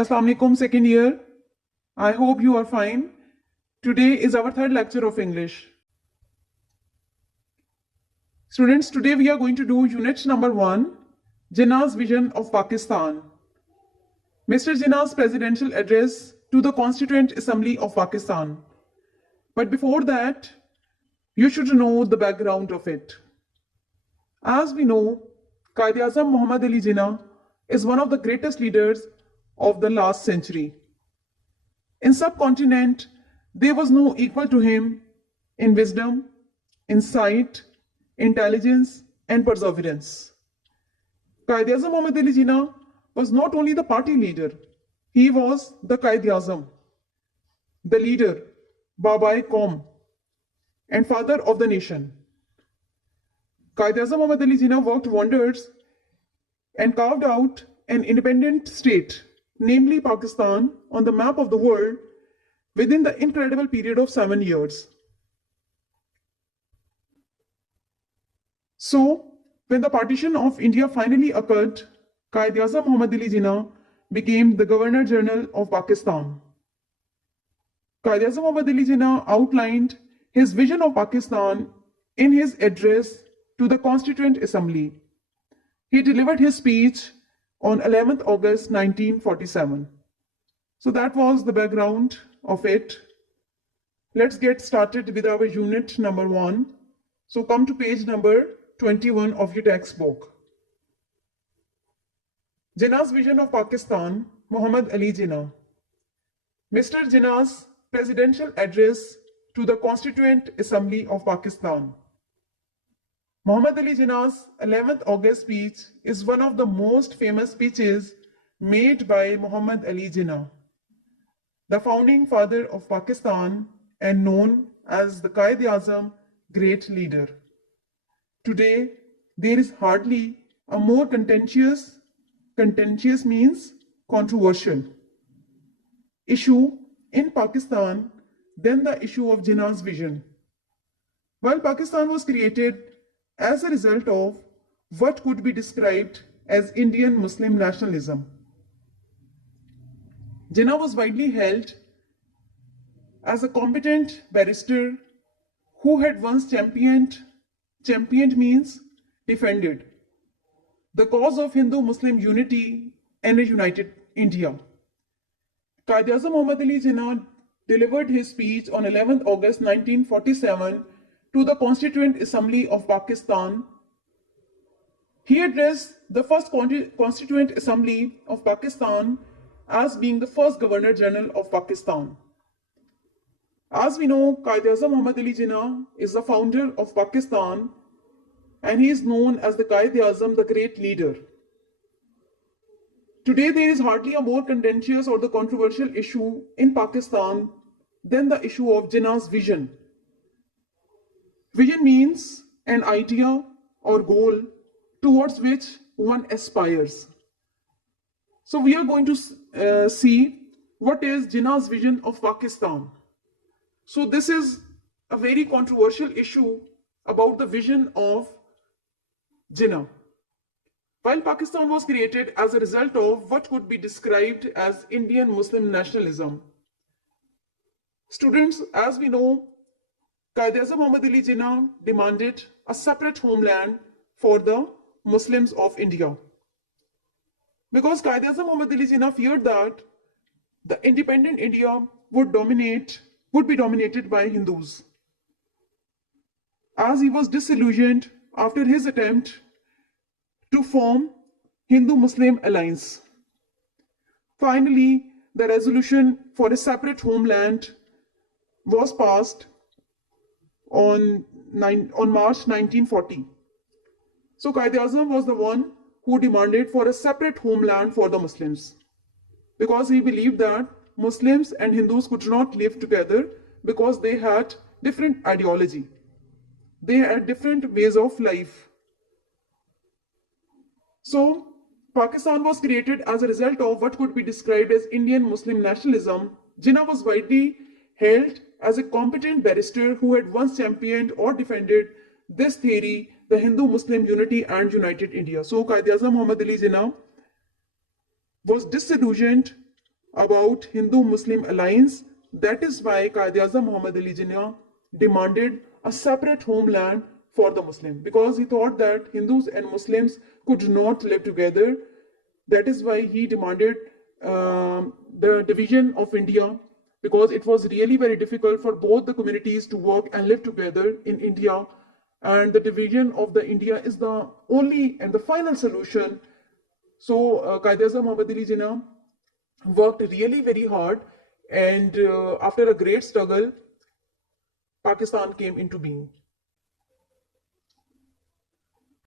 Assalamu alaikum, second year. I hope you are fine. Today is our third lecture of English. Students, today we are going to do unit number 1, Jinnah's Vision of Pakistan. Mr. Jinnah's presidential address to the Constituent Assembly of Pakistan. But before that, you should know the background of it. As we know, Quaid-e-Azam Muhammad Ali Jinnah is one of the greatest leaders of the last century. In subcontinent, there was no equal to him in wisdom, insight, intelligence, and perseverance. Quaid-e-Azam Muhammad Ali Jinnah was not only the party leader, he was the Quaid-e-Azam, the leader, Baba-e-Qaum, and father of the nation. Quaid-e-Azam Muhammad Ali Jinnah worked wonders and carved out an independent state, namely Pakistan, on the map of the world within the incredible period of 7 years. So, when the partition of India finally occurred, Quaid-e-Azam Muhammad Ali Jinnah became the Governor General of Pakistan. Quaid-e-Azam Muhammad Ali Jinnah outlined his vision of Pakistan in his address to the Constituent Assembly. He delivered his speech on 11th August 1947. So that was the background of it. Let's get started with our unit number 1. So come to page number 21 of your textbook. Jinnah's Vision of Pakistan, Muhammad Ali Jinnah. Mr. Jinnah's presidential address to the Constituent Assembly of Pakistan. Muhammad Ali Jinnah's 11th August speech is one of the most famous speeches made by Muhammad Ali Jinnah, the founding father of Pakistan and known as the Quaid-e-Azam, great leader. Today, there is hardly a more contentious means controversial, issue in Pakistan than the issue of Jinnah's vision. While Pakistan was created as a result of what could be described as Indian Muslim nationalism, Jinnah was widely held as a competent barrister who had once championed means defended, the cause of Hindu-Muslim unity and a united India. Quaid-e-Azam Muhammad Ali Jinnah delivered his speech on 11th August 1947 to the Constituent Assembly of Pakistan. He addressed the first Constituent Assembly of Pakistan as being the first Governor General of Pakistan. As we know, Quaid-e-Azam Muhammad Ali Jinnah is the founder of Pakistan and he is known as the Quaid-e-Azam, the great leader. Today, there is hardly a more contentious or the controversial issue in Pakistan than the issue of Jinnah's vision. Vision means an idea or goal towards which one aspires. So we are going to see what is Jinnah's vision of Pakistan. So this is a very controversial issue about the vision of Jinnah. While Pakistan was created as a result of what could be described as Indian Muslim nationalism, students, as we know, Quaid-e-Azam Muhammad Ali Jinnah demanded a separate homeland for the Muslims of India. Because Quaid-e-Azam Muhammad Ali Jinnah feared that the independent India would be dominated by Hindus. As he was disillusioned after his attempt to form Hindu-Muslim alliance. Finally, the resolution for a separate homeland was passed on March 1940. So Quaid-e-Azam was the one who demanded for a separate homeland for the Muslims, because he believed that Muslims and Hindus could not live together because they had different ideology. They had different ways of life. So Pakistan was created as a result of what could be described as Indian Muslim nationalism. Jinnah was widely held as a competent barrister who had once championed or defended this theory, the Hindu-Muslim unity and united India. So Quaid-e-Azam Muhammad Ali Jinnah was disillusioned about Hindu-Muslim alliance. That is why Quaid-e-Azam Muhammad Ali Jinnah demanded a separate homeland for the Muslim, because he thought that Hindus and Muslims could not live together. That is why he demanded the division of India, because it was really very difficult for both the communities to work and live together in India. And the division of the India is the only and the final solution. So Quaid-e-Azam Muhammad Ali Jinnah worked really very hard, and after a great struggle, Pakistan came into being.